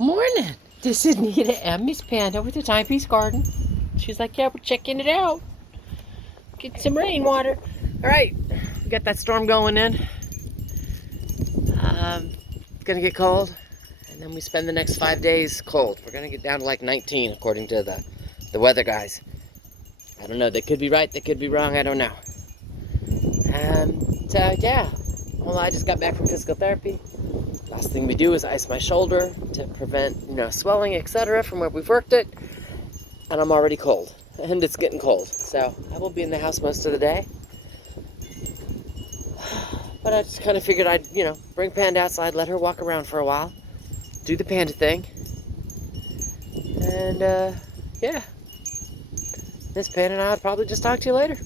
Morning. This is Nita and Miss Panda with the Timepiece Garden. She's like, yeah, we're checking it out. Get some rainwater. All right, we got that storm going in. It's gonna get cold, and then we spend the next 5 days cold. We're gonna get down to like 19, according to the weather guys. I don't know. They could be right. They could be wrong. I don't know. So yeah. Well, I just got back from physical therapy. Last thing we do is ice my shoulder to prevent, swelling, etc. from where we've worked it. And I'm already cold, and it's getting cold. So I will be in the house most of the day. But I just kind of figured I'd, bring Panda outside, let her walk around for a while, do the panda thing. And, yeah. Miss Panda and I'll probably just talk to you later.